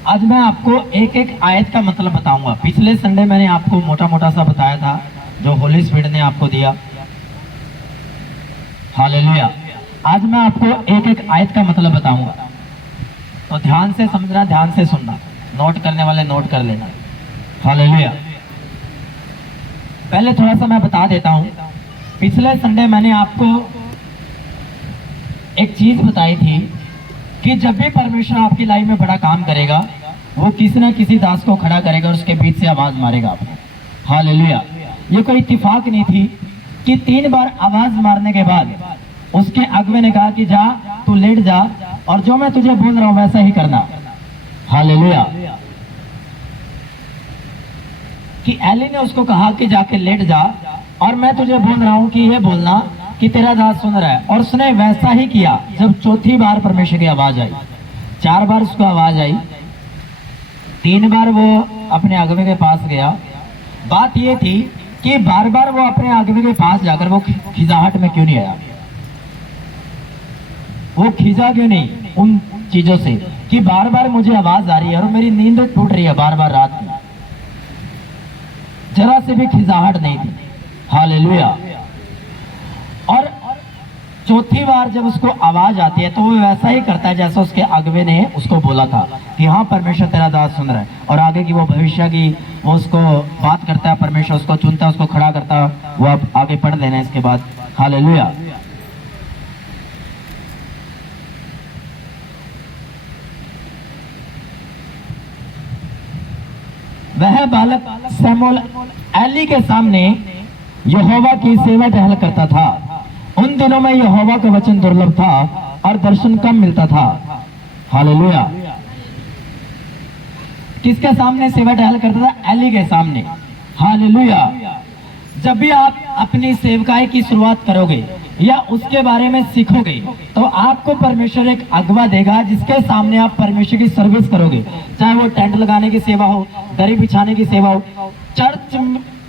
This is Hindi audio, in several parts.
आज मैं आपको एक एक आयत का मतलब बताऊंगा। पिछले संडे मैंने आपको मोटा मोटा सा बताया था जो होली स्पिरिट ने आपको दिया। हालेलुया। आज मैं आपको एक एक आयत का मतलब बताऊंगा, तो ध्यान से समझना, ध्यान से सुनना। नोट करने वाले नोट कर लेना। हालेलुया। पहले थोड़ा सा मैं बता देता हूं। पिछले संडे मैंने आपको एक चीज बताई थी कि जब भी परमेश्वर आपकी लाइफ में बड़ा काम करेगा, वो किसी न किसी दास को खड़ा करेगा और उसके बीच से आवाज मारेगा आपको। हालेलुया। ये कोई इत्तेफाक नहीं थी कि 3 बार आवाज मारने के बाद उसके अगुवे ने कहा कि जा तू लेट जा और जो मैं तुझे बोल रहा हूं वैसा ही करना। हालेलुया। कि एली ने उसको कहा कि जाके लेट जा और मैं तुझे बोल रहा हूं कि ये बोलना कि तेरा दास सुन रहा है, और उसने वैसा ही किया। जब चौथी बार परमेश्वर की आवाज आई, 4 बार उसको आवाज आई, 3 बार वो अपने अगुवे के पास गया। बात ये थी कि बार बार वो अपने अगुवे के पास जाकर वो खिजाहट में क्यों नहीं आया, वो खिजा क्यों नहीं उन चीजों से कि बार बार मुझे आवाज आ रही है और मेरी नींद टूट रही है बार बार रात में। जरा से भी खिजाहट नहीं थी। हालेलुया। और चौथी बार जब उसको आवाज आती है तो वो वैसा ही करता है जैसा उसके अगुवे ने उसको बोला था कि हाँ परमेश्वर तेरा दास सुन रहा है। और आगे की वो भविष्य की वो उसको बात करता है, परमेश्वर उसको चुनता है, उसको खड़ा करता है। वो आप आगे पढ़ लेना इसके बाद। हालेलुया। वह बालक शमूएल एली के सामने यहोवा की सेवा टहल करता था। उन दिनों में यहोवा का वचन दुर्लभ था और दर्शन कम मिलता था। हालेलुया। किसके सामने सेवा टहल करता था? एली के सामने। हालेलुया। जब भी आप अपनी सेवकाई की शुरुआत करोगे या उसके बारे में सीखोगे तो आपको परमेश्वर एक अगवा देगा जिसके सामने आप परमेश्वर की सर्विस करोगे। चाहे वो टेंट लगाने की सेवा हो, दरी बिछाने की सेवा हो, चर्च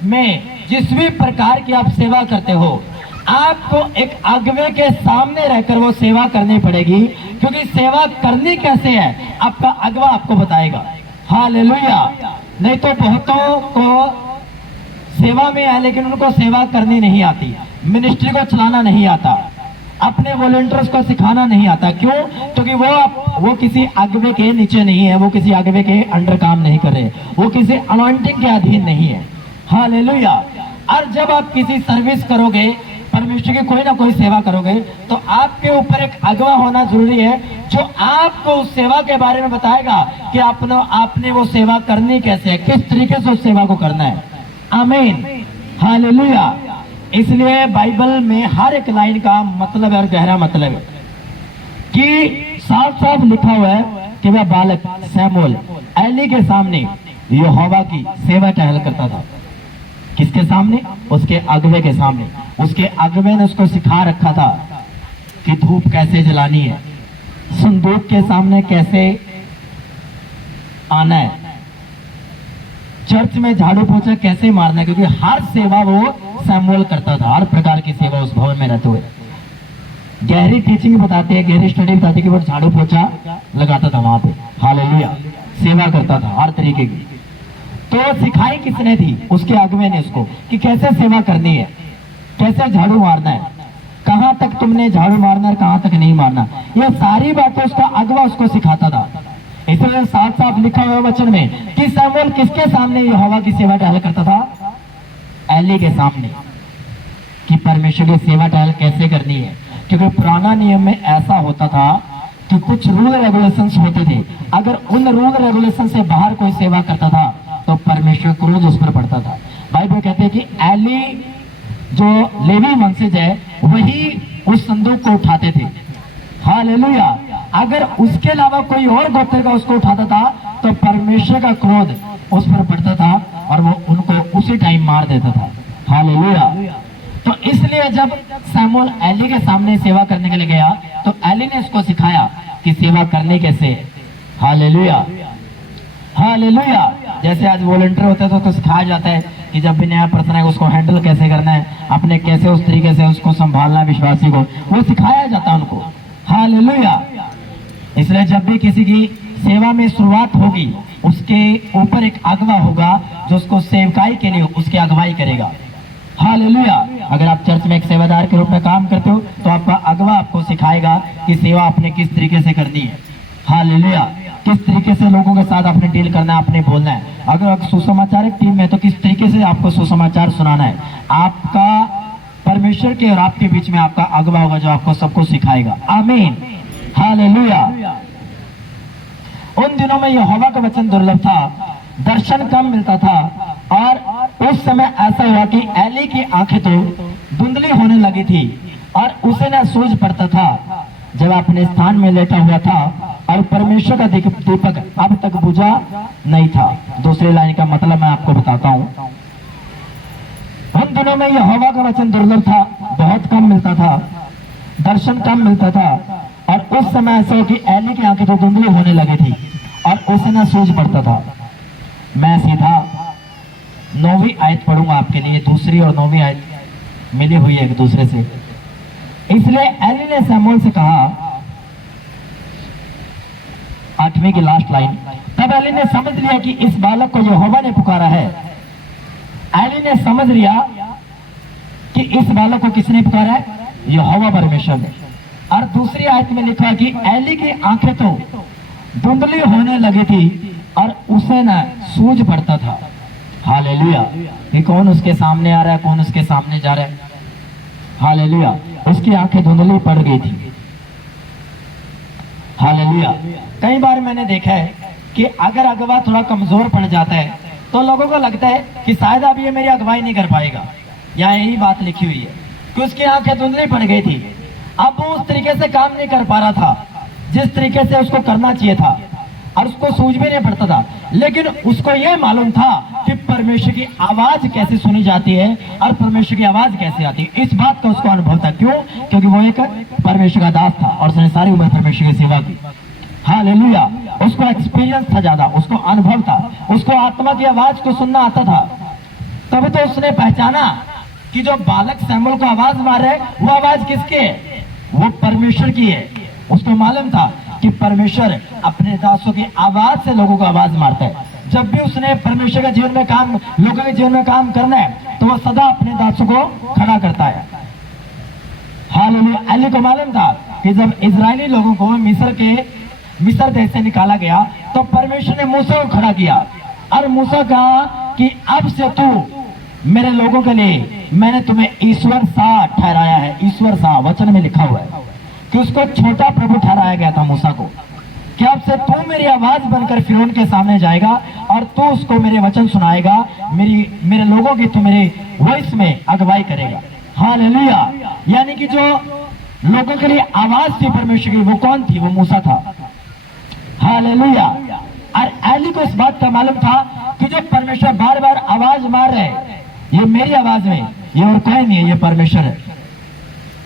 में जिस भी प्रकार की आप सेवा करते हो, आपको एक अगवे के सामने रहकर वो सेवा करनी पड़ेगी, क्योंकि सेवा करनी कैसे है आपका अगवा आपको बताएगा। हालेलुया। नहीं तो बहुतों को सेवा में है लेकिन उनको सेवा करनी नहीं आती, मिनिस्ट्री को चलाना नहीं आता, अपने वॉलंटियर्स को सिखाना नहीं आता। क्यों? क्योंकि वो किसी अगवे के नीचे नहीं है, वो किसी अगवे के अंडर काम नहीं कर रहे, वो किसी अनॉइंटिंग के अधीन नहीं है। हालेलुया। और जब आप किसी सर्विस करोगे, परमेश्वर की कोई ना कोई सेवा करोगे, तो आपके ऊपर एक अगवा होना जरूरी है जो आपको उस सेवा के बारे में बताएगा कि आपने वो सेवा करनी कैसे है, किस तरीके से उस सेवा को करना है। आमीन। हालेलुया। इसलिए बाइबल में हर एक लाइन का मतलब है और गहरा मतलब है कि साफ साफ लिखा हुआ है कि वह बालक शमूएल एली के सामने यहोवा की सेवा टहल करता था। किसके सामने? उसके अगवे के सामने। उसके अगवे ने उसको सिखा रखा था कि धूप कैसे जलानी है, संदूक के सामने कैसे आना है, चर्च में झाड़ू पोछा कैसे मारना है, क्योंकि हर सेवा वो शमूएल करता था, हर प्रकार की सेवा उस भवन में रहते हुए। गहरी टीचिंग बताते हैं, गहरी स्टडी बताती है कि वो झाड़ू पोछा लगाता था वहां पे। हालेलुया। सेवा करता था हर तरीके की। तो सिखाई किसने थी? उसके अगुवे ने उसको कि कैसे सेवा करनी है, कैसे झाड़ू मारना है, कहां तक तुमने झाड़ू मारना है, कहां तक नहीं मारना। ये सारी बातें उसका अगवा उसको सिखाता था। इसलिए साफ साफ लिखा हुआ वचन में कि शमूएल किसके सामने यहोवा की सेवा टहल करता था? एली के सामने। कि परमेश्वर की सेवा टहल कैसे करनी है, क्योंकि पुराना नियम में ऐसा होता था कि कुछ रूल रेगुलेशंस होते थे। अगर उन रूल रेगुलेशन से बाहर कोई सेवा करता था तो परमेश्वर क्रोध उस पर पड़ता था। बाइबल कहते हैं कि एली जो लेवी वंशज है वही उस संदूक को उठाते थे। हालेलुया। अगर उसके अलावा कोई और गोत्र का उसको उठाता था तो परमेश्वर का क्रोध उस पर पड़ता था और वो उनको उसी टाइम मार देता था। हालेलुया। तो इसलिए जब शमूएल एली के सामने सेवा करने के लिए गया तो एली ने उसको सिखाया कि सेवा करनी कैसे है। हालेलुया। हालेलुया। जैसे आज वॉलंटियर होते हैं तो उसको सिखाया जाता है कि जब भी नया पर्सन है उसको हैंडल कैसे करना है, अपने कैसे उस तरीके से उसको संभालना, विश्वासी को वो सिखाया जाता है उनको। हालेलुया। इसलिए जब भी किसी की सेवा में शुरुआत होगी, उसके ऊपर एक अगवा होगा जो उसको सेवकाई के लिए उसकी अगवाई करेगा। हालेलुया। अगर आप चर्च में एक सेवादार के रूप में काम करते हो तो आपका अगवा आपको सिखाएगा कि सेवा आपने किस तरीके से करनी है। हालेलुया। किस तरीके से लोगों के साथ आपने डील करना है, आपने बोलना है। अगर आप सुसमाचारिक टीम में तो किस तरीके से आपको सुसमाचार सुनाना है। आपका परमेश्वर के और आपके बीच में आपका अगवा होगा जो आपको सबको सिखाएगा। आमीन। हालेलुया। उन दिनों में यहोवा का वचन दुर्लभ था, दर्शन कम मिलता था, और उस समय ऐसा हुआ कि एली की आंखें तो धुंधली होने लगी थी और उसे न सूझ पड़ता था जब अपने स्थान में लेटा हुआ था, और परमेश्वर का दीपक अब तक बुझा नहीं था। दूसरी लाइन का मतलब मैं आपको बताता हूं। उन दिनों में यहोवा का वचन दुर्लभ था, बहुत कम मिलता था, दर्शन कम मिलता था, और उस समय ऐसा हो कि एली की आंखें तो धुंधली होने लगी थी और उसे न सूझ पड़ता था। मैं सीधा 9वीं आयत पढ़ूंगा आपके लिए। दूसरी और 9वीं आयत मिली हुई है एक दूसरे से। इसलिए एली ने शमूएल से कहा, 8वीं की लास्ट लाइन, तब एली ने समझ लिया कि इस बालक को यहोवा ने पुकारा है। एली ने समझ लिया कि इस बालक को किसने पुकारा है, यहोवा परमेश्वर ने। और दूसरी आयत में लिखा कि एली की आंखें तो धुंधली होने लगी थी और उसे न सूझ पड़ता था। हालेलुया। कि कौन उसके सामने आ रहा है, कौन उसके सामने जा रहा है। हालेलुया। उसकी आंखें धुंधली पड़ गई थी। हालेलुया। कई बार मैंने देखा है कि अगर अगवा थोड़ा कमजोर पड़ जाता है तो लोगों को लगता है कि शायद अब ये मेरी अगवाई नहीं कर पाएगा। यहाँ यही बात लिखी हुई है कि उसकी आंखें धुंधली पड़ गई थी। अब वो उस तरीके से काम नहीं कर पा रहा था जिस तरीके से उसको करना चाहिए था, और उसको सूझ भी नहीं पड़ता था। लेकिन उसको यह मालूम था कि परमेश्वर की आवाज कैसे सुनी जाती है और परमेश्वर की आवाज कैसे आती है। इस बात का उसको अनुभव था। क्यों? क्योंकि वो एक परमेश्वर का दास था और उसने सारी उम्र परमेश्वर की सेवा की। हालेलुया। उसको एक्सपीरियंस था ज्यादा, उसको अनुभव था, उसको आत्मा की आवाज को सुनना आता था। तब तो उसने पहचाना कि जो बालक शमूएल को आवाज मार रहे वो आवाज किसकी है, वो परमेश्वर की है। उसको मालूम था कि परमेश्वर अपने दासों की आवाज से लोगों को आवाज मारता है। जब भी उसने परमेश्वर के जीवन में काम, लोगों के जीवन में काम करना है तो वो सदा अपने दासों को खड़ा करता है। हालेलुया। एली को मालूम था कि जब इजरायली लोगों को मिस्र देश से निकाला गया तो परमेश्वर ने मूसा को खड़ा किया और मूसा कहा कि अब से तू मेरे लोगों के लिए मैंने तुम्हें ईश्वर सा ठहराया है। ईश्वर सा वचन में लिखा हुआ है कि उसको छोटा प्रभु ठहराया गया था मूसा को, कि अब से तू मेरी आवाज बनकर फिरौन के सामने जाएगा और तू उसको मेरे वचन सुनाएगा, मेरे लोगों की तू मेरे वॉइस में अगुवाई करेगा। हालेलुया। यानी कि जो लोगों के लिए आवाज थी परमेश्वर की, वो कौन थी? वो मूसा था। हालेलुया। और एली को इस बात का मालूम था कि जो परमेश्वर बार बार आवाज मार रहे हैं, ये मेरी आवाज में, ये और कोई नहीं है, ये परमेश्वर है।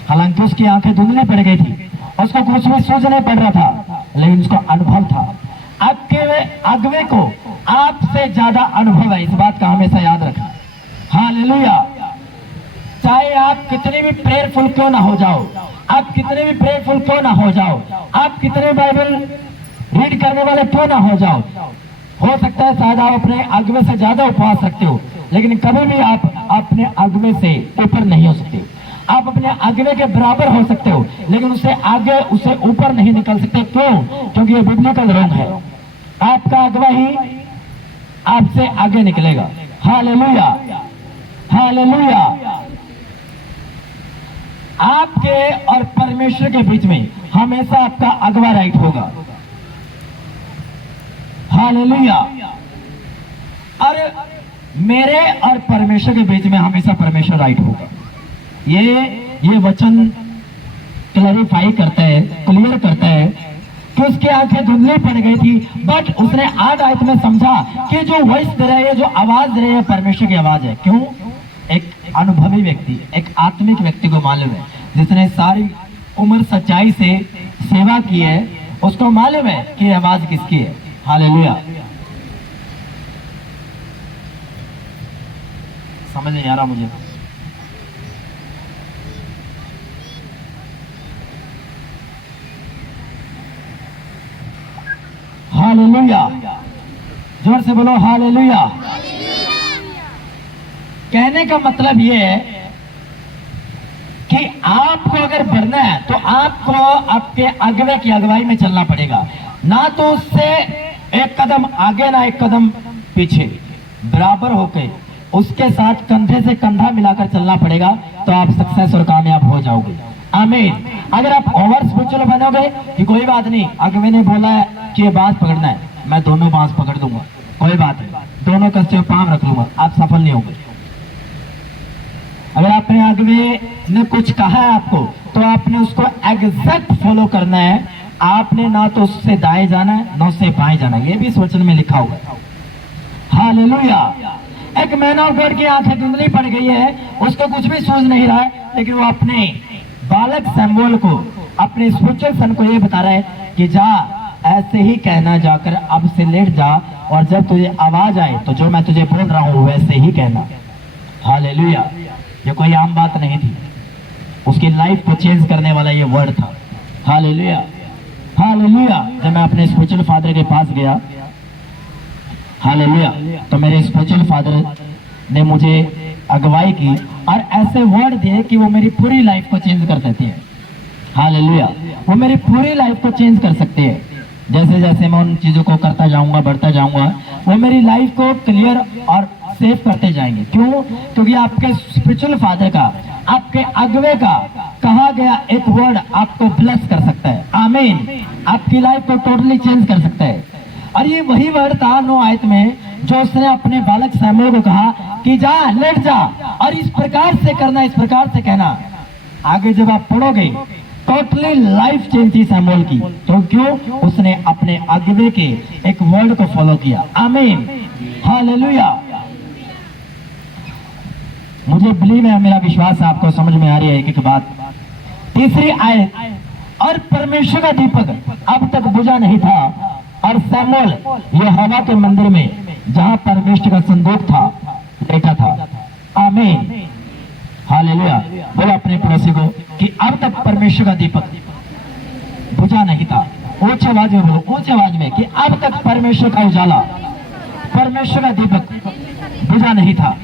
हालांकि उसकी आंखें धुंधली पड़ गई थी, उसको कुछ भी सूझ नहीं पड़ रहा था, लेकिन उसको अनुभव था। अगवे को आपसे ज्यादा अनुभव है, इस बात का हमेशा याद रखना। हालेलुया। चाहे आप कितने भी प्रेयरफुल क्यों ना हो जाओ, आप कितने भी प्रेयरफुल क्यों ना हो जाओ, आप कितने बाइबल रीड करने वाले क्यों ना हो जाओ, हो सकता है शायद आप अपने अगवे से ज्यादा उपवास रखते हो, लेकिन कभी भी आप अपने अगवे से ऊपर नहीं हो सकते। आप अपने अगवे के बराबर हो सकते हो, लेकिन उससे आगे, उससे ऊपर नहीं निकल सकते। क्यों? क्योंकि ये बिब्लिकल रंग है। आपका अगवा ही आपसे आगे निकलेगा। हालेलुया। हालेलुया। आपके और परमेश्वर के बीच में हमेशा आपका अगवा राइट होगा। हालेलुया। और मेरे और परमेश्वर के बीच में हमेशा परमेश्वर राइट होगा। ये वचन क्लैरिफाई करता है, क्लियर करता है कि उसकी आंखें धुंधली पड़ गई थी, बट उसने 8 आयत में समझा कि जो वॉइस दे रहा है, जो आवाज दे रही है, परमेश्वर की आवाज है। क्यों? एक अनुभवी व्यक्ति, एक आत्मिक व्यक्ति को मालूम है, जिसने सारी उम्र सच्चाई से सेवा की है, उसको मालूम है कि आवाज किसकी है। हालेलुया। समझ नहीं आ रहा मुझे। हालेलुया, जोर से बोलो हालेलुया। कहने का मतलब ये है कि आपको अगर बढ़ना है तो आपको आपके अगवे की अगुवाई में चलना पड़ेगा, ना तो उससे एक कदम आगे ना एक कदम पीछे, बराबर होके उसके साथ कंधे से कंधा मिलाकर चलना पड़ेगा, तो आप सक्सेस और कामयाब हो जाओगे। आमीन। अगर आप ओवर स्पिरिचुअल बनोगे कि कोई बात नहीं, अगवे ने बोला है कि ये बांस पकड़ना है, मैं दोनों बांस पकड़ दूंगा, कोई बात नहीं, दोनों कस्ते में पांव रख लूंगा, आप सफल नहीं होंगे। अगर आपने अगवे ने कुछ कहा है आपको, तो आपने उसको एग्जैक्ट फॉलो करना है। आपने ना तो उससे दाएं जाना है ना उससे बाएं जाना है, ये भी इस वचन में लिखा हुआ है। हालेलुया। एक मैन ऑफ गॉड की आंखें धुंधली पड़ गई है, उसको कुछ भी सूझ नहीं रहा है, लेकिन वो अपने बालक सैमुअल को, अपने स्पिरिचुअल सन को ये बता रहा है कि जा, ऐसे ही कहना, जाकर अब से लेट जा, और जब तुझे आवाज आए तो जो मैं तुझे बोल रहा हूं वैसे ही कहना। हालेलुया। ये कोई आम बात नहीं थी, उसकी लाइफ को चेंज करने वाला ये वर्ड था। Hallelujah, hallelujah. जब मैं अपने स्पिरिचुअल फादर के पास गया, हालेलुया, तो मेरे स्पिरिचुअल फादर ने मुझे अगुवाई की और ऐसे वर्ड दिए कि वो मेरी पूरी लाइफ को चेंज कर देती है। हालेलुया, वो मेरी पूरी लाइफ को चेंज कर सकती है। जैसे जैसे मैं उन चीजों को करता जाऊंगा, बढ़ता जाऊंगा, वो मेरी लाइफ को क्लियर और सेव करते जाएंगे। क्यों? क्योंकि आपके स्पिरिचुअल फादर का, आपके अगुवे का कहा गया एक वर्ड आपको ब्लेस कर सकता है। आमीन। आपकी लाइफ को टोटली चेंज कर सकता है। और ये वही वर्ड था 9 आयत में, जो उसने अपने बालक सैमुअल को कहा कि जा, लेट जा, और इस प्रकार से करना, इस प्रकार से कहना। आगे जब आप पढ़ोगे, टोटली लाइफ चेंज थी सैमुअल की। तो क्यों? उसने अपने अगुवे के एक वर्ड को फॉलो किया। आमीन, हालेलुया। मुझे बिलीव है, मेरा विश्वास है आपको समझ में आ रही है एक एक बात। तीसरी आयत, और परमेश्वर का दीपक अब तक बुझा नहीं था, और सैमुअल यहोवा के मंदिर में जहां परमेश्वर का संदूक था लेटा था। आमीन, हालेलुया। बोलो अपने पड़ोसी को कि अब तक परमेश्वर का दीपक बुझा नहीं था। ऊंची आवाज में बोलो, ऊंची आवाज में, कि अब तक परमेश्वर का उजाला, परमेश्वर का दीपक बुझा नहीं था।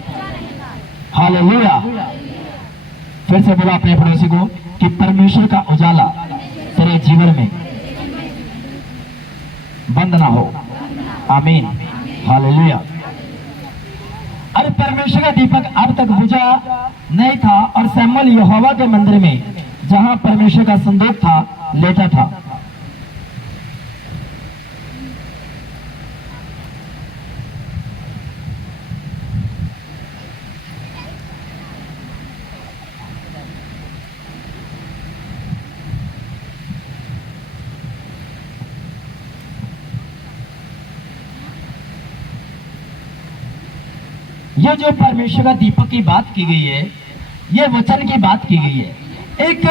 हालेलुया। फिर से बोला अपने पड़ोसी को कि परमेश्वर का उजाला तेरे जीवन में बंद ना हो। आमीन, हालेलुया। अरे परमेश्वर का दीपक अब तक बुझा नहीं था, और सैमुअल यहोवा के मंदिर में जहां परमेश्वर का संदूक था लेटा था। ये जो परमेश्वर का दीपक की बात की गई है, ये वचन की बात की गई है। एक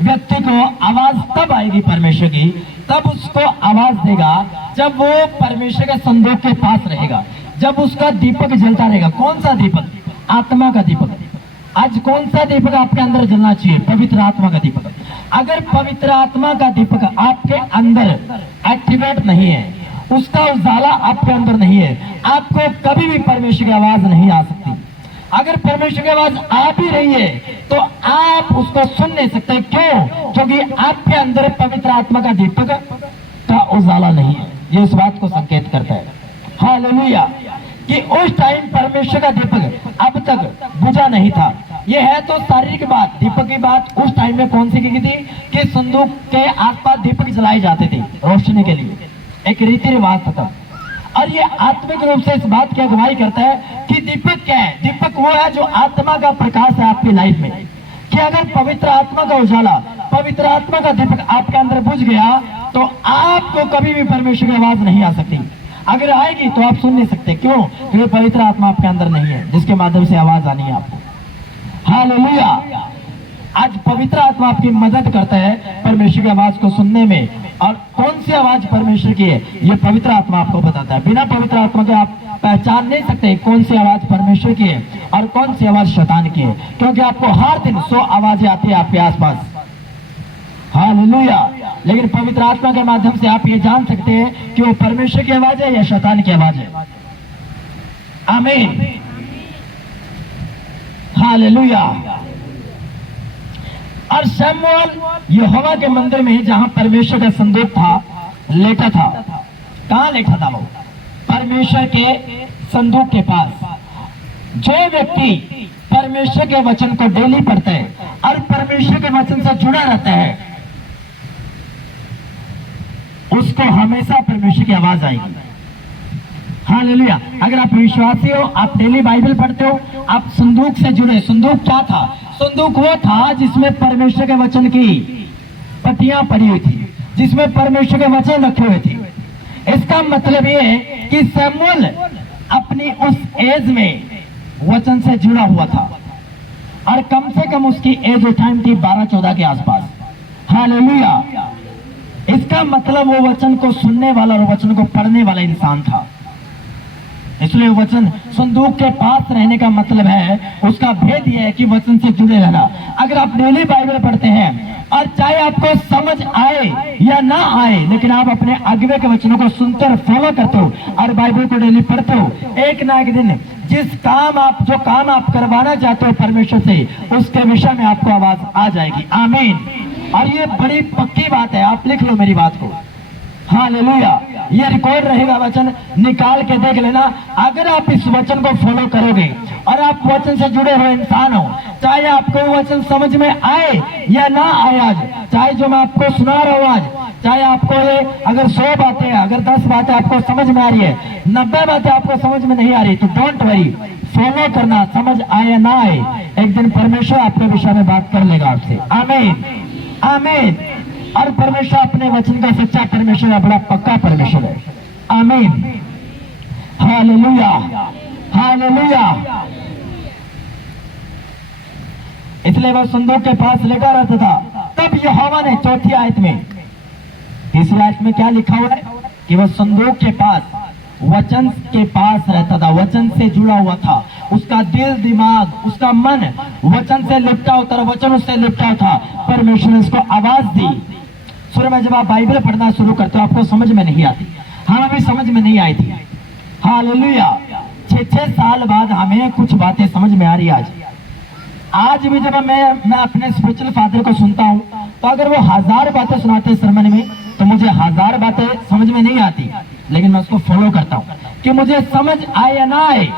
व्यक्ति को आवाज तब आएगी परमेश्वर की, तब उसको आवाज देगा जब वो परमेश्वर के संदूक के पास रहेगा, जब उसका दीपक जलता रहेगा। कौन सा दीपक? आत्मा का दीपक। आज कौन सा दीपक आपके अंदर जलना चाहिए? पवित्र आत्मा का दीपक। अगर पवित्र आत्मा का दीपक आपके अंदर एक्टिवेट नहीं है, उसका उजाला आपके अंदर नहीं है, आपको कभी भी परमेश्वर की आवाज नहीं आ सकती। अगर परमेश्वर की आवाज आ भी रही है तो आप उसको सुन नहीं सकते। क्यों? क्योंकि आपके अंदर पवित्र आत्मा का दीपक का उजाला नहीं है। ये इस बात को संकेत करता है। हालेलुया। कि उस टाइम परमेश्वर का दीपक अब तक बुझा नहीं था। ये है तो शारीरिक बात, दीपक की बात। उस टाइम में कौन सी की थी कि संदूक के आसपास दीपक जलाए जाते थे रोशनी के लिए, एक रीति रिवाज था। और ये आत्मिक रूप से इस बात की अगुवाई करता है कि दीपक क्या है? दीपक वो है जो आत्मा का प्रकाश है आपकी लाइफ में। कि अगर पवित्र आत्मा का उजाला, पवित्र आत्मा का दीपक आपके अंदर बुझ गया तो आपको कभी भी परमेश्वर की आवाज नहीं आ सकती। अगर आएगी तो आप सुन नहीं सकते। क्यों? क्योंकि पवित्र आत्मा आपके अंदर नहीं है जिसके माध्यम से आवाज आनी है आपको। हालेलुया। आज पवित्र आत्मा आपकी मदद करता है परमेश्वर की आवाज को सुनने में। और कौन सी आवाज परमेश्वर की है, ये पवित्र आत्मा आपको बताता है। बिना पवित्र आत्मा के आप पहचान नहीं सकते कौन सी आवाज परमेश्वर की है और कौन सी आवाज शैतान की है, क्योंकि आपको हर दिन 100 आवाजें आती है आपके आसपास। हालेलुया। लेकिन पवित्र आत्मा के माध्यम से आप ये जान सकते हैं कि वो परमेश्वर की आवाज है या शैतान की आवाज है। आमीन, हालेलुया। और शमूएल यहोवा के मंदिर में, जहां परमेश्वर का संदूक था, लेटा था। कहां लेटा था वो? परमेश्वर के संदूक के पास। जो व्यक्ति परमेश्वर के वचन को डेली पढ़ता है और परमेश्वर के वचन से जुड़ा रहता है, उसको हमेशा परमेश्वर की आवाज आएगी। हालेलुया। अगर आप विश्वासी हो, आप डेली बाइबल पढ़ते हो, आप संदूक से जुड़े। संदूक क्या था? संदूक वो था जिसमें परमेश्वर के वचन की पट्टियां पड़ी हुई थी, जिसमें परमेश्वर के वचन रखे हुए थे। इसका मतलब ये है कि शमूएल अपनी उस एज में वचन से जुड़ा हुआ था, और कम से कम उसकी एज उस टाइम थी 12-14 के आसपास। हालेलुया। इसका मतलब वो वचन को सुनने वाला और वचन को पढ़ने वाला इंसान था। इसलिए वचन संदूक के पास रहने का मतलब है, उसका भेद यह है कि वचन से जुड़े रहना। अगर आप डेली बाइबल पढ़ते हैं और चाहे आपको समझ आए या ना आए, लेकिन आप अपने अगुवे के वचनों को सुनते और फॉलो करते हो और बाइबल को डेली पढ़ते हो, एक ना एक दिन जो काम आप करवाना चाहते हो परमेश्वर से, उसके विषय में आपको आवाज आ जाएगी। आमीन। और ये बड़ी पक्की बात है, आप लिख लो मेरी बात को। हालेलुया। ये रिकॉर्ड रहेगा, वचन निकाल के देख लेना। अगर आप इस वचन को फॉलो करोगे और आप वचन से जुड़े हुए इंसान हो, चाहे आपको वचन समझ में आए या ना आए, आज चाहे जो मैं आपको सुना रहा हूं, आज चाहे आपको ये अगर 100 बातें, अगर 10 बातें आपको समझ में आ रही है, 90 बातें आपको समझ में नहीं आ रही, तो डोंट वरी, फॉलो करना। समझ आए या ना आए, एक दिन परमेश्वर आपके विषय में बात कर लेगा आपसे। आमीन, आमीन। और परमेश्वर अपने वचन का सच्चा परमेश्वर है, बड़ा पक्का परमेश्वर है। आमीन, हालेलुया, हालेलुया। इसलिए वह संदूक के पास लेटा रहता था। तब यहोवा ने 4थी आयत में, 3री आयत में क्या लिखा हुआ है कि वह संदूक के पास, वचन के पास रहता था, वचन से जुड़ा हुआ था। उसका दिल, दिमाग, उसका मन वचन से लिपटा होता, वचन उससे लिपटा था। परमेश्वर ने उसको आवाज दी। शुरू में जब आप बाइबल पढ़ना शुरू करते हो, आपको समझ में नहीं आती। हाँ, अभी समझ में नहीं आई थी। हालेलुया। 6 साल बाद हमें कुछ बातें समझ में आ रही है। आज भी जब मैं अपने स्पिरिचुअल फादर को सुनता हूँ, तो अगर वो 1000 बातें सुनाते हैं सरमन में, तो मुझे 1000 बातें समझ में नहीं आती, लेकिन मैं उसको फॉलो करता हूँ कि मुझे समझ आए या ना आए।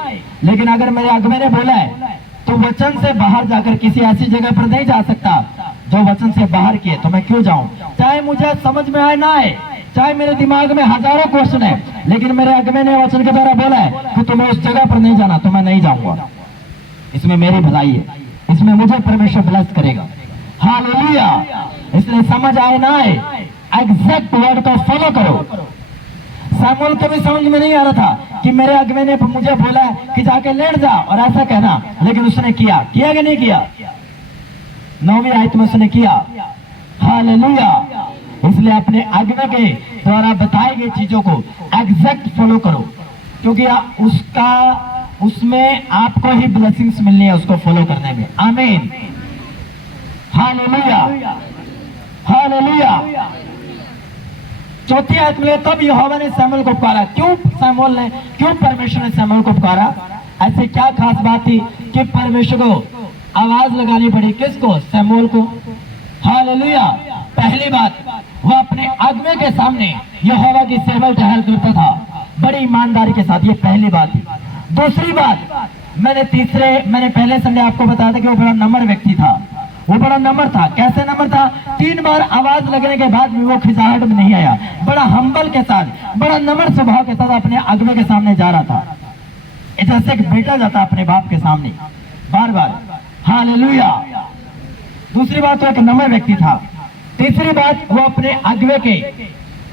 लेकिन अगर मेरे अगुवे ने बोला है, तो वचन से बाहर जाकर किसी ऐसी जगह पर नहीं जा सकता जो वचन से बाहर किए, तो मैं क्यों जाऊं? चाहे मुझे समझ में आए ना आए, चाहे मेरे दिमाग में हजारों क्वेश्चन है, लेकिन मेरे अगुवे ने वचन के द्वारा बोला है कि तुम्हें उस जगह पर नहीं जाना, तो मैं नहीं जाऊंगा। इसमें मेरी भलाई है, इसमें मुझे परमेश्वर ब्लेस करेगा। हालेलुया। इसलिए समझ आए ना आए, एग्जैक्ट वर्ड को फॉलो करो। शमूएल को भी समझ में नहीं आ रहा था कि मेरे अगुवे ने मुझे बोला है कि जाके लेट जा और ऐसा कहना, लेकिन उसने किया कि नहीं किया? 9वीं आयत में उसने किया। हालेलुया। इसलिए अपने अगुवे के द्वारा बताई गई चीजों को एग्जैक्ट फॉलो करो, क्योंकि उसमें आपको ही ब्लेसिंग्स मिलनी है उसको फॉलो करने में। आमीन, हालेलुया, हालेलुया। 4थी आयत में, तब यहोवा ने शमूएल को पुकारा। क्यों परमेश्वर ने शमूएल को पुकारा? ऐसे क्या खास बात थी कि परमेश्वर को आवाज लगानी पड़ी? किसको? शमूएल को। हालेलुया। पहली बात, वह अपने अगुवे के सामने यहोवा की सेवा टहल करता था बड़ी ईमानदारी के साथ। ये पहली बात थी। दूसरी बात, मैंने पहले संडे आपको बताया था कि वो बड़ा नम्र व्यक्ति था। वो बड़ा नम्र था। कैसे नम्र था? 3 बार आवाज लगने के बाद भी वो खिजाहट में नहीं आया, बड़ा हम्बल के साथ, बड़ा नम्र स्वभाव के साथ अपने अगुवे के सामने जा रहा था, जैसे एक बेटा जाता अपने बाप के सामने बार बार। हालेलुया। दूसरी बात, वो एक नम्र व्यक्ति था। तीसरी बात, वो अपने अगुवे के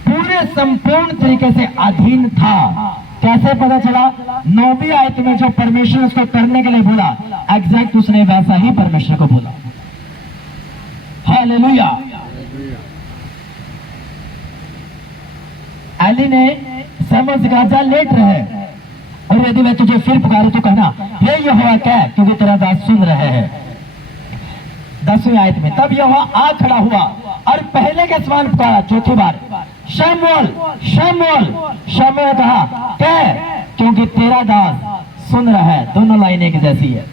पूरे संपूर्ण तरीके से अधीन था। कैसे पता चला? 9वीं आयत में जो परमेश्वर उसको करने के लिए बोला, एग्जैक्ट उसने वैसा ही परमेश्वर को बोला। हालेलुया। एली ने शमूएल से कहा, जा लेट रहे, और यदि मैं तुझे फिर पुकारूं तो कहना, हे यहोवा कह, क्योंकि तेरा दास सुन रहे हैं। 10वीं आयत में, तब यहोवा आ खड़ा हुआ और पहले के समान पुकारा 4थी बार, शमूएल शमूएल। शमूएल ने कहा कह, क्योंकि तेरा दास सुन रहा है। दोनों लाइन एक जैसी है।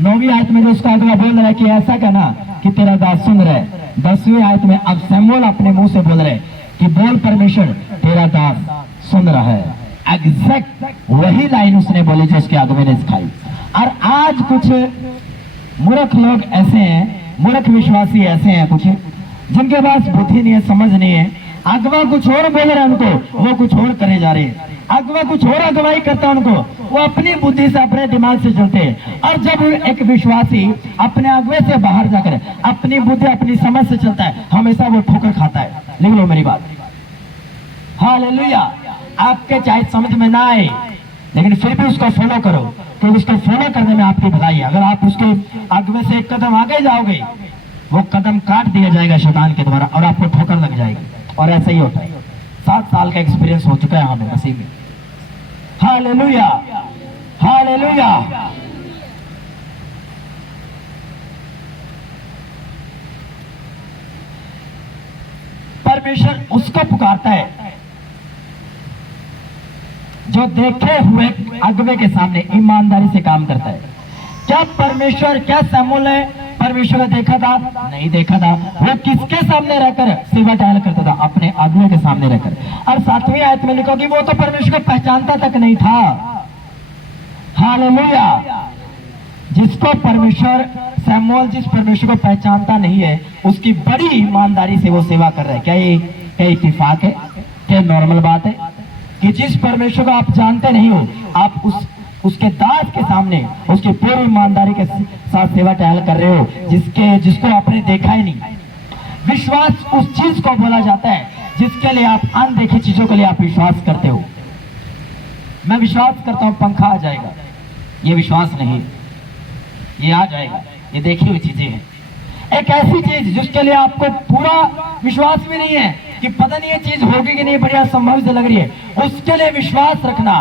9वीं आयत में जो उसका अगला बोल रहा है कि ऐसा कहना कि तेरा दास सुन रहा है। 10वीं आयत में अब शमूएल अपने मुंह से बोल रहे कि बोल परमेश्वर, तेरा दास सुन रहा है। एग्जैक्ट वही लाइन उसने बोली जो उसके अगुवे ने सिखाई। और आज कुछ मूर्ख लोग ऐसे हैं, मूर्ख विश्वासी ऐसे हैं कुछ, जिनके पास बुद्धि नहीं है, समझ नहीं है। अगवा कुछ और बोल रहे हैं उनको, वो कुछ और करे जा रहे हैं। अगवा कुछ और अगवाई करता है उनको, वो अपनी बुद्धि से, अपने दिमाग से चलते हैं। और जब एक विश्वासी अपने अगवे से बाहर जाकर अपनी बुद्धि, अपनी समझ से चलता है, हमेशा वो ठोकर खाता है। लिख लो मेरी बात। हालेलुया। आपके चाहे समझ में ना आए, लेकिन फिर भी उसको फॉलो करो, तो उसको फॉलो करने में आपकी भलाई है। अगर आप उसके अगवे से एक कदम आगे जाओगे, वो कदम काट दिया जाएगा शैतान के द्वारा और आपको ठोकर लग जाएगी। और ऐसा ही होता है। 7 साल का एक्सपीरियंस हो चुका है हमें मसीह में। Hallelujah hallelujah. परमेश्वर उसको पुकारता है जो देखे हुए अगवे के सामने ईमानदारी से काम करता है। क्या परमेश्वर, क्या शमूएल ने परमेश्वर को देखा था? नहीं देखा था। वो किसके सामने रहकर सेवा टहल करता था? अपने अगुवे के सामने रहकर। और 7वीं आयत में लिखा कि वो तो परमेश्वर को पहचानता तक नहीं था। हालेलुया। जिसको परमेश्वर, शमूएल जिस परमेश्वर को पहचानता नहीं है, उसकी बड़ी ईमानदारी से वो सेवा कर रहा है। क्या इत्तेफाक है? क्या नॉर्मल बात है कि जिस परमेश्वर को आप जानते नहीं हो, आप उसके दास के सामने उसकी पूरी ईमानदारी के साथ सेवा टहल कर रहे हो, जिसको आपने देखा ही नहीं। विश्वास उस चीज को बोला जाता है जिसके लिए आप अनदेखी चीजों के लिए आप विश्वास करते हो। मैं विश्वास करता हूं पंखा आ जाएगा, ये विश्वास नहीं, ये आ जाएगा, ये देखी हुई चीजें हैं। एक ऐसी चीज जिसके लिए आपको पूरा विश्वास भी नहीं है कि पता नहीं ये चीज होगी कि नहीं, बढ़िया संभव से लग रही है, उसके लिए विश्वास रखना।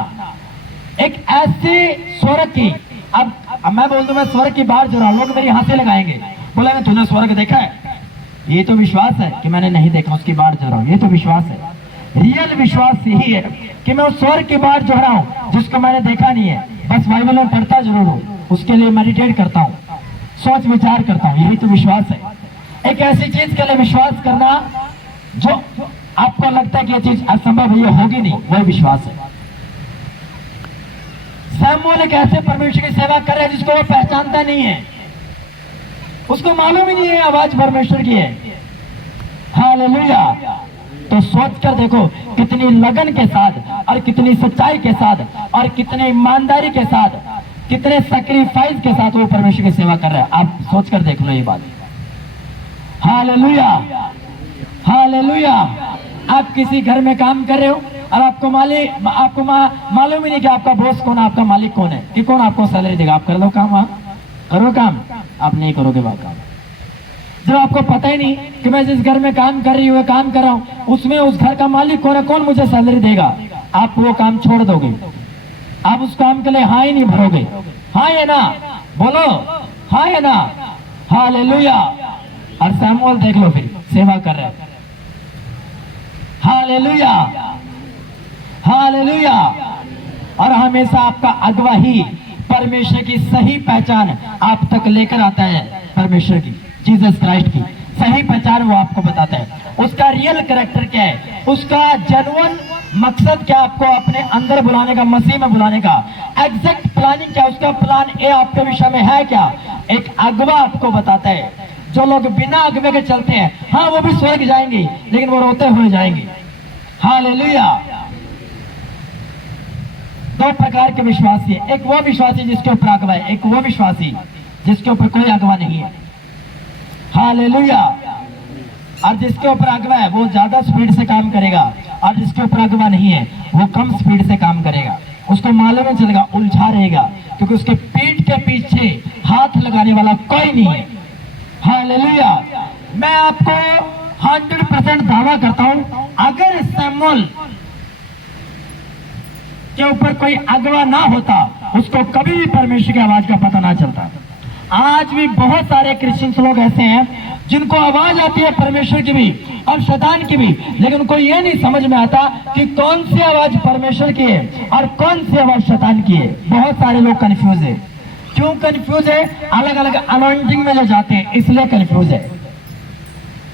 एक ऐसी स्वर्ग की, अब मैं बोल दूं मैं स्वर्ग की बात जो रहा, लोग मेरी हंसी लगाएंगे, बोलेंगे तूने स्वर्ग देखा है? ये तो विश्वास है कि मैंने नहीं देखा, उसकी बात जो रहा हूं, ये तो विश्वास है। रियल विश्वास यही है कि मैं उस स्वर्ग की बात जो रहा हूं जिसको मैंने देखा नहीं है, बस बाइबल में पढ़ता जरूर हूं, उसके लिए मेडिटेट करता हूं, सोच विचार करता हूं, यही तो विश्वास है। एक ऐसी चीज के लिए विश्वास करना जो आपको लगता है कि यह चीज असंभव है, ये होगी नहीं, वह विश्वास है। शमूएल एक ऐसे परमेश्वर की सेवा कर रहे हैं जिसको वो पहचानता नहीं है, उसको मालूम ही नहीं है आवाज परमेश्वर की है। हालेलुया। तो सोच कर देखो कितनी लगन के साथ और कितनी सच्चाई के साथ और कितने ईमानदारी के साथ, कितने सैक्रिफाइस के साथ वो परमेश्वर की सेवा कर रहा है। आप सोच कर देख लो ये बात। Hallelujah hallelujah. आप किसी घर में काम कर रहे हो और आपको मालूम ही नहीं कि आपका बॉस कौन है, आपका मालिक कौन है, कि कौन आपको सैलरी देगा। आप कर लो काम, वहां करो काम, आप नहीं करोगे वहां काम। जब आपको पता ही नहीं कि मैं जिस घर में काम कर रही हूँ, काम कर रहा हूँ, उसमें उस घर का मालिक कौन है, कौन मुझे सैलरी देगा, आप वो काम छोड़ दोगे। आप उस काम के लिए हाँ ही नहीं भरोगे। हाँ है ना? बोलो हाँ है ना? हालेलुया। और शमूएल देख लो फिर सेवा कर रहे हैं। Hallelujah hallelujah. और हमेशा आपका अगवा ही परमेश्वर की सही पहचान आप तक लेकर आता है। परमेश्वर की, जीसस क्राइस्ट की सही पहचान वो आपको बताता है। उसका रियल कैरेक्टर क्या है, उसका जेन्युइन मकसद क्या, आपको अपने अंदर बुलाने का, मसीह में बुलाने का एग्जैक्ट प्लानिंग क्या, उसका प्लान ए आपके विषय में है क्या, एक अगवा आपको बताता है। जो लोग बिना अगवे के चलते हैं, हाँ वो भी स्वर्ग जाएंगे, लेकिन वो रोते हुए जाएंगे। हालेलुया। 2 प्रकार के विश्वासी है, एक वो विश्वासी जिसके ऊपर अगवा है, एक वो विश्वासी जिसके ऊपर कोई अगवा नहीं है। हालेलुया। और जिसके ऊपर अगवा है वो ज्यादा स्पीड से काम करेगा, और जिसके ऊपर अगवा नहीं है वो कम स्पीड से काम करेगा। उसको मालूम नहीं चलेगा, उलझा रहेगा, क्योंकि उसके पीठ के पीछे हाथ लगाने वाला कोई नहीं है। हालेलुया। मैं आपको 100% दावा करता हूं, अगर शमूएल के ऊपर कोई अगवा ना होता, उसको कभी भी परमेश्वर की आवाज का पता ना चलता। आज भी बहुत सारे क्रिश्चियंस लोग ऐसे हैं जिनको आवाज आती है परमेश्वर की भी और शैतान की भी, लेकिन उनको ये नहीं समझ में आता कि कौन सी आवाज परमेश्वर की है और कौन सी आवाज शैतान की है। बहुत सारे लोग कंफ्यूज है। क्यों कंफ्यूज है? अलग अलग अनॉइंटिंग में जो जाते हैं इसलिए कंफ्यूज है।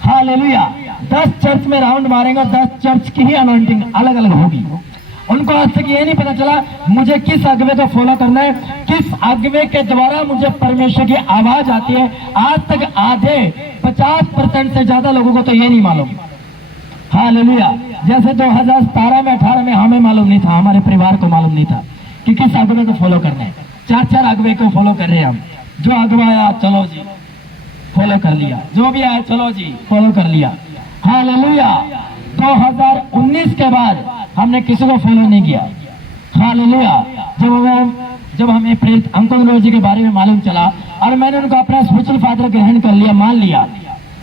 हालेलुया। 10 चर्च में राउंड मारेंगे, 10 चर्च की ही अनॉइंटिंग अलग अलग होगी। उनको आज तक ये नहीं पता चला मुझे किस अगवे को फॉलो करना है, किस अगवे के द्वारा मुझे परमेश्वर की आवाज आती है। आज तक आधे 50% से ज्यादा लोगों को तो ये नहीं मालूम। हालेलुया। जैसे 2017 में 18 में हमें मालूम नहीं था, हमारे परिवार को मालूम नहीं था कि किस अगवे को फॉलो करना है। 4 अगवे को फॉलो कर रहे हैं हम। जो अगवा आया चलो जी फॉलो कर लिया, जो भी आया चलो जी फॉलो कर लिया। हालेलुया। 2019 के बाद हमने किसी को फॉलो नहीं किया। हालेलुया। जब हमें प्रेरित अंकुर जी के बारे में मालूम चला और मैंने उनको अपना स्पिरिचुअल फादर ग्रहण कर लिया, मान लिया।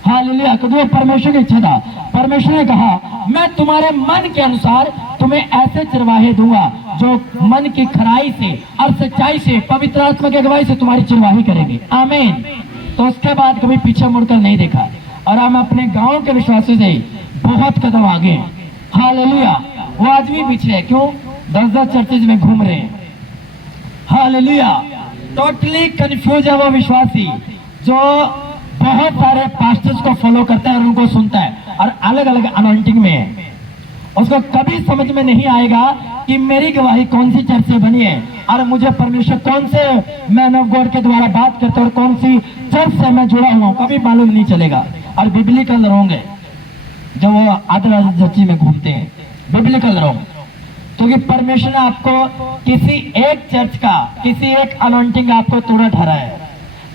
हालेलुया। क्योंकि वो परमेश्वर की इच्छा था। परमेश्वर ने कहा मैं तुम्हारे मन के अनुसार तुम्हें ऐसे चरवाहे दूंगा जो मन की खराई से और सच्चाई से पवित्र आत्मा की अगुवाई से तुम्हारी चरवाही करेंगे। आमीन। तो उसके बाद कभी पीछे मुड़कर नहीं देखा और हम अपने गांव के विश्वासी से बहुत कदम आगे हैं। हालेलुया। वो आज भी पीछे है। क्यों? 10 चर्चेज में घूम रहे हैं। हालेलुया। टोटली कंफ्यूज है वो विश्वासी जो बहुत सारे पास्टर्स को फॉलो करता है और उनको सुनता है और अलग अलग अनॉइंटिंग में है। उसको कभी समझ में नहीं आएगा कि मेरी गवाही कौन सी चर्च से बनी है और मुझे परमेश्वर कौन से मैन ऑफ गॉड के द्वारा बात करते हैं और कौन सी चर्च से मैं जुड़ा हुआ हूं, कभी मालूम नहीं चलेगा। और बिब्लिकल होंगे जब वो आदर चर्ची में घूमते हैं, बिब्लिकल रहो, क्योंकि परमेश्वर ने आपको किसी एक चर्च का, किसी एक अनॉइंटिंग आपको तोड़ा ठहरा है।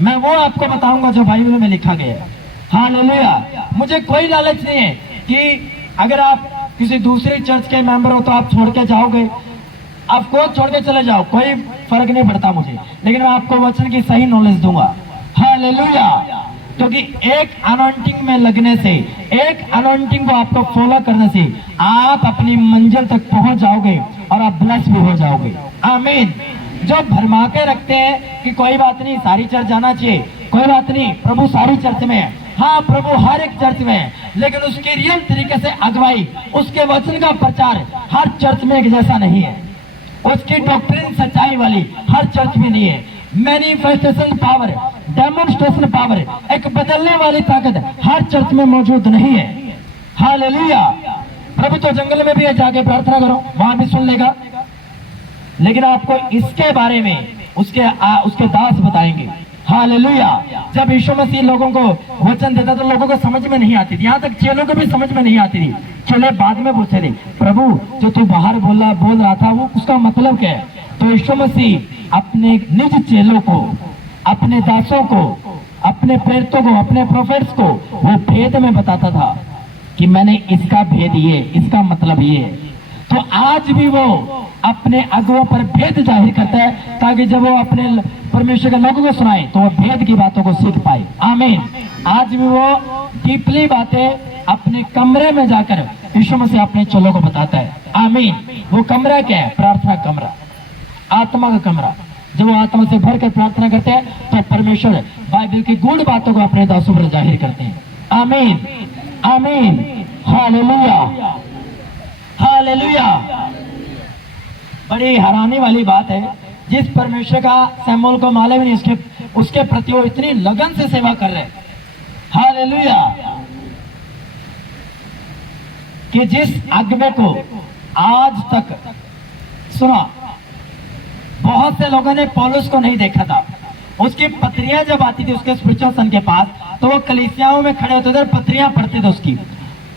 मैं वो आपको बताऊंगा जो बाइबल में लिखा गया है। हालेलुया। मुझे कोई लालच नहीं है कि अगर आप किसी दूसरी चर्च के मेंबर हो तो आप छोड़ के जाओगे, आपको छोड़ के चले जाओ, कोई फर्क नहीं पड़ता मुझे, लेकिन मैं आपको वचन की सही नॉलेज दूंगा। हालेलुया। क्योंकि एक अनॉइंटिंग में लगने से, एक अनॉइंटिंग को आपको फॉलो करने से आप अपनी मंजिल तक पहुंच जाओगे और आप ब्लेस भी हो जाओगे। आमीन। जो भरमा के रखते हैं कि कोई बात नहीं सारी चर्च जाना चाहिए, कोई बात नहीं प्रभु सारी चर्च में है, हाँ प्रभु हर एक चर्च में है, लेकिन उसकी रियल तरीके से अगुवाई, उसके वचन का प्रचार हर चर्च में एक जैसा नहीं है। उसकी डॉक्ट्रिन सच्चाई वाली हर चर्च में नहीं है। मैनिफेस्टेशन पावर, डेमोन्स्ट्रेशन पावर, एक बदलने वाली ताकत हर चर्च में मौजूद नहीं है। हालेलुया। प्रभु तो जंगल में भी है, जाके प्रार्थना करो, वहां भी सुन लेगा। लेकिन आपको इसके बारे में उसके दास बताएंगे। हालेलुया। जब यीशु मसीह लोगों को वचन देता तो लोगों को समझ में नहीं आती थी, यहाँ तक चेलों को भी समझ में नहीं आती थी। चले बाद में पूछे थे, प्रभु जो तू बाहर बोल रहा था वो उसका मतलब क्या है? तो यीशु मसीह अपने निज चेलों को, अपने दासों को, अपने प्रेरितों को, अपने प्रोफेट्स को वो भेद में बताता था कि मैंने इसका भेद ये, इसका मतलब ये। तो आज भी वो अपने अगुओं पर भेद जाहिर करता है ताकि जब वो अपने परमेश्वर के लोगों को सुनाए तो वो भेद की बातों को सीख पाए। आमीन। आज भी वो डीपली बातें अपने कमरे में जाकर यीशु मसीह अपने चेलों को बताता है। आमीन। वो कमरा क्या है? प्रार्थना कमरा, आत्मा का कमरा। जब वो आत्मा से भरकर प्रार्थना करते हैं तो परमेश्वर बाइबल की गूढ़ बातों को अपने दासों पर जाहिर करते हैं। आमीन। आमीन। हालेलुया। हालेलुया। बड़ी हैरानी वाली बात है, जिस परमेश्वर का सैमुएल को मालूम नहीं उसके प्रति वो इतनी लगन से सेवा कर रहे हैं। हालेलुया। कि जिस अगुवे को आज तक सुना, बहुत से लोगों ने पौलुस को नहीं देखा था। उसकी पत्रियां जब आती थी उसके स्पिरिचुअल सन के पास तो वो कलीसियाओं में खड़े होते थे, पत्रियां पढ़ते थे उसकी,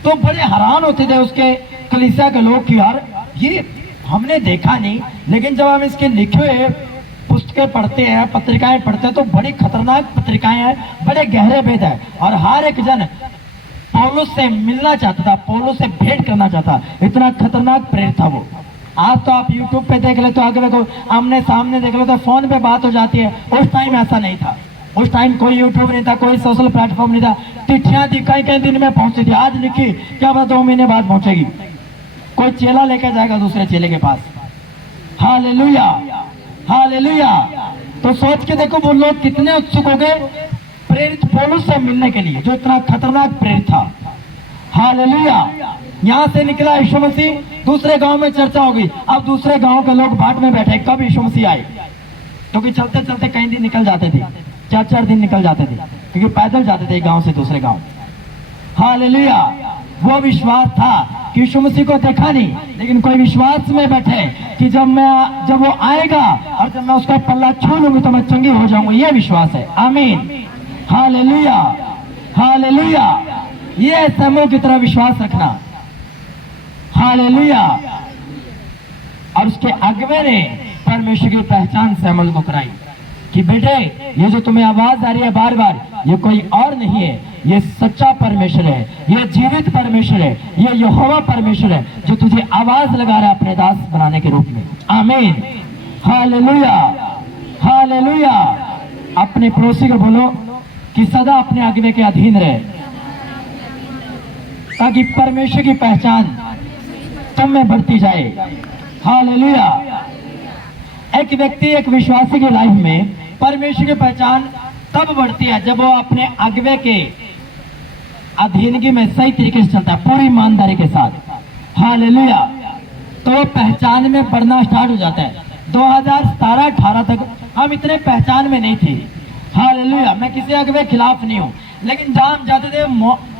तो बड़े हैरान होते थे उसके कलीसिया के लोग कि यार ये हमने देखा नहीं, लेकिन जब हम इसके लिखे हुए पुस्तकें पढ़ते हैं, पत्रिकाएं पढ़ते हैं तो बड़ी खतरनाक पत्रिकाएं हैं, बड़े गहरे भेद है और हर एक जन पौलुस से मिलना चाहता था, पौलुस से भेंट करना चाहता। इतना खतरनाक प्रेरित था वो। आज तो आप YouTube पे देख ले तो आगे को आमने सामने देख लो तो फोन पे बात हो जाती है। उस टाइम ऐसा नहीं था। उस टाइम कोई यूट्यूब नहीं था, कोई सोशल प्लेटफॉर्म नहीं था। चिट्ठियां थी, कई दिन में पहुंचती थी। आज लिखी क्या बात 2 महीने बाद पहुंचेगी। कोई चेला लेकर जाएगा दूसरे चेले के पास। हालेलुया। हालेलुया। तो सोच के देखो वो लोग कितने उत्सुक हो गए प्रेरित पौलुस से मिलने के लिए, जो इतना खतरनाक प्रेरित था। हालेलुया। यहाँ से निकला यीशु मसीह, दूसरे गांव में चर्चा होगी। अब दूसरे गांव के लोग बाट में बैठे कब यीशु मसीह आए, क्योंकि चलते चलते कई दिन निकल जाते थे, 4-4 दिन निकल जाते थे, क्योंकि पैदल जाते थे गांव से दूसरे गांव। हालेलुया। वो विश्वास था कि यीशु मसीह को देखा नहीं, लेकिन कोई विश्वास में बैठे कि जब वो आएगा और जब मैं उसका पल्ला छू लूंगी तो मैं चंगी हो जाऊंगा। ये विश्वास है। आमीन। हालेलुया। हालेलुया। ये समूह की तरह विश्वास रखना। हालेलुया। और उसके अगुवे ने परमेश्वर की पहचान सैमुअल को कराई कि बेटे, ये जो तुम्हें आवाज आ रही है बार बार, ये कोई और नहीं है, ये सच्चा परमेश्वर है, ये जीवित परमेश्वर है, ये यहोवा परमेश्वर है, जो तुझे आवाज लगा रहा है अपने दास बनाने के रूप में। आमीन। हालेलुया। हालेलुया। अपने पड़ोसी को बोलो कि सदा अपने अगुवे के अधीन रहे, ताकि परमेश्वर की पहचान तुम में बढ़ती जाए। हालेलुया। एक व्यक्ति, एक विश्वासी की लाइफ में परमेश्वर की पहचान तब बढ़ती है जब वो अपने अगुवे के अधीनगी में सही तरीके से चलता है, पूरी ईमानदारी के साथ। हालेलुया। तो वो पहचान में बढ़ना स्टार्ट हो जाता है। 2017-18 तक हम इतने पहचान में नहीं थे। हालेलुया। मैं किसी अगुवे के खिलाफ नहीं हूँ, लेकिन जहाँ हम जाते थे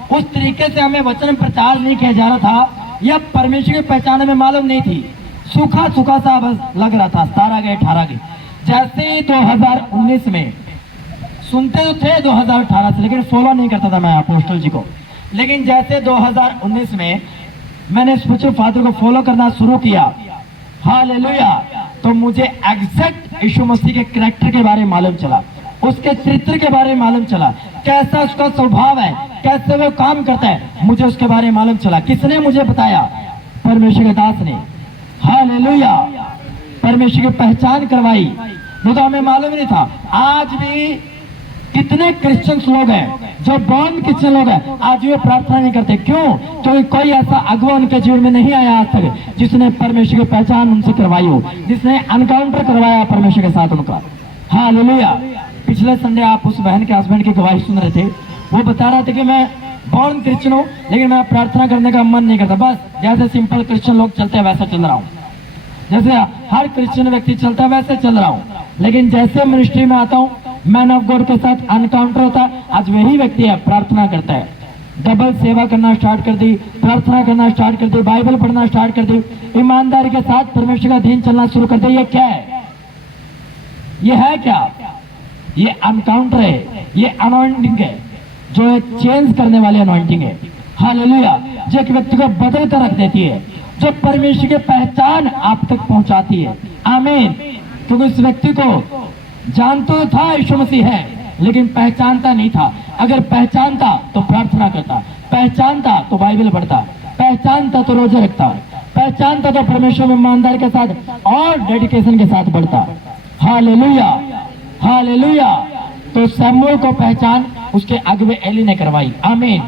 उस तरीके से हमें वचन प्रचार नहीं किया जा रहा था, या परमेश्वर की पहचान में मालूम नहीं थी। सूखा सूखा सा बस लग रहा था। 17 गए 18 गए। जैसे ही 2019 में सुनते तो थे 2018 से, लेकिन फॉलो नहीं करता था मैं अपोस्टल जी को। लेकिन जैसे 2019 में मैंने स्पिरिचुअल फादर को फॉलो करना शुरू किया, हालेलुया, तो मुझे एग्जैक्ट यीशु मसीह के कैरेक्टर के बारे में मालूम चला, उसके चरित्र के बारे में मालूम चला, कैसा उसका स्वभाव है, कैसे वो काम करता है, मुझे उसके बारे में मालूम चला। किसने मुझे बताया? परमेश्वर के दास ने। हालेलुया। परमेश्वर की पहचान करवाई, वो तो हमें मालूम नहीं था। आज भी कितने क्रिश्चियंस लोग हैं जो बॉर्न क्रिश्चियन लोग हैं, आज वे प्रार्थना नहीं करते। क्यों? क्योंकि कोई ऐसा अगुवा उनके जीवन में नहीं आया आज तक जिसने परमेश्वर की पहचान उनसे करवाई हो, जिसने एनकाउंटर करवाया परमेश्वर के साथ उनका। हालेलुया। पिछले संडे आप उस बहन के हस्बैंड की गवाही सुन रहे थे। वो बता रहा था कि मैं बॉर्न क्रिश्चियन हूँ, लेकिन मैं प्रार्थना करने का मन नहीं करता, बस जैसे सिंपल क्रिश्चियन लोग चलते हैं वैसा चल रहा हूँ, जैसे हर क्रिश्चियन व्यक्ति चलता है वैसे चल रहा हूँ। लेकिन जैसे मिनिस्ट्री में आता हूँ, मैन ऑफ गॉड के साथ एनकाउंटर होता है, आज वही व्यक्ति है प्रार्थना करता है, डबल सेवा करना स्टार्ट कर दी, प्रार्थना करना स्टार्ट कर दी, बाइबल पढ़ना स्टार्ट कर दी, ईमानदारी के साथ परमेश्वर का अधीन चलना शुरू कर दिया। ये क्या है? ये है क्या? ये एनकाउंटर है, ये अनॉइंटिंग है, जो एक चेंज करने वाली अनॉइंटिंग है। हालेलुया। जो एक व्यक्ति को बदल कर रख देती है, जो परमेश्वर की पहचान आप तक पहुंचाती है। आमीन। क्योंकि इस व्यक्ति को जानता तो था यीशु मसीह है, लेकिन पहचानता नहीं था। अगर पहचानता तो प्रार्थना करता, पहचानता तो बाइबल पढ़ता, पहचानता तो रोजे रखता, पहचानता तो परमेश्वर में ईमानदारी के साथ और डेडिकेशन के साथ बढ़ता। हालेलुया। हालेलुया। तो सैमुअल को पहचान उसके अगुवे एली ने करवाई। आमीन।